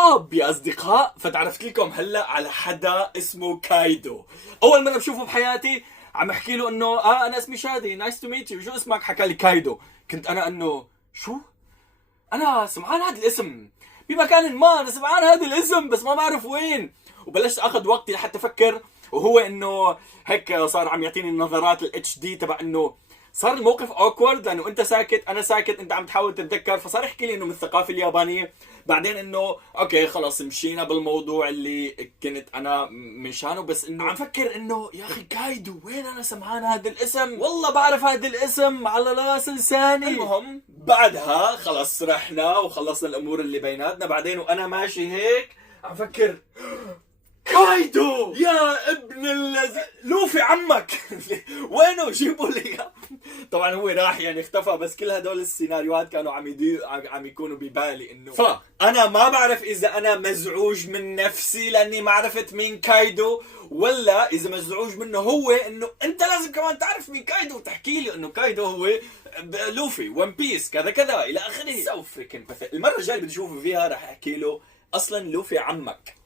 مرحب يا أصدقاء. فتعرفت لكم هلأ على حدا اسمه كايدو. أول مرة بشوفه بحياتي. عم احكي له انه انا اسمي شادي، نايس تو ميت يو، شو اسمك؟ حكى لي كايدو. كنت انا انه شو؟ انا سمعان هذا الاسم بمكان ما، انا سمعان هذا الاسم بس ما بعرف وين. وبلشت اخذ وقتي لحتى افكر، وهو انه هيك صار عم يعطيني النظرات الاتش دي تبع انه صار الموقف اوكورد لانه انت ساكت انا ساكت، انت عم تحاول تتذكر، فصار يحكي لي انه من الثقافه اليابانيه. بعدين انه اوكي خلص مشينا بالموضوع اللي كنت انا مشانه، بس انه عم فكر انه يا اخي كايدو وين انا سمعان هذا الاسم، والله بعرف هذا الاسم على راس لساني. المهم بعدها خلص رحنا وخلصنا الامور اللي بيناتنا. بعدين وانا ماشي هيك عم فكر كايدو يا ابن لوفي عمك وينه؟ جيبوا لي إياه. طبعا هو راح يعني اختفى، بس كل هدول السيناريوهات كانوا عم يكونوا ببالي انه فانا ما بعرف اذا انا مزعوج من نفسي لاني ما عرفت مين كايدو، ولا اذا مزعوج منه هو انه انت لازم كمان تعرف مين كايدو وتحكي لي انه كايدو هو لوفي ون بيس كذا كذا الى اخره. سو فريكن المره الجايه اللي بدي اشوفه فيها راح احكي له اصلا لوفي عمك.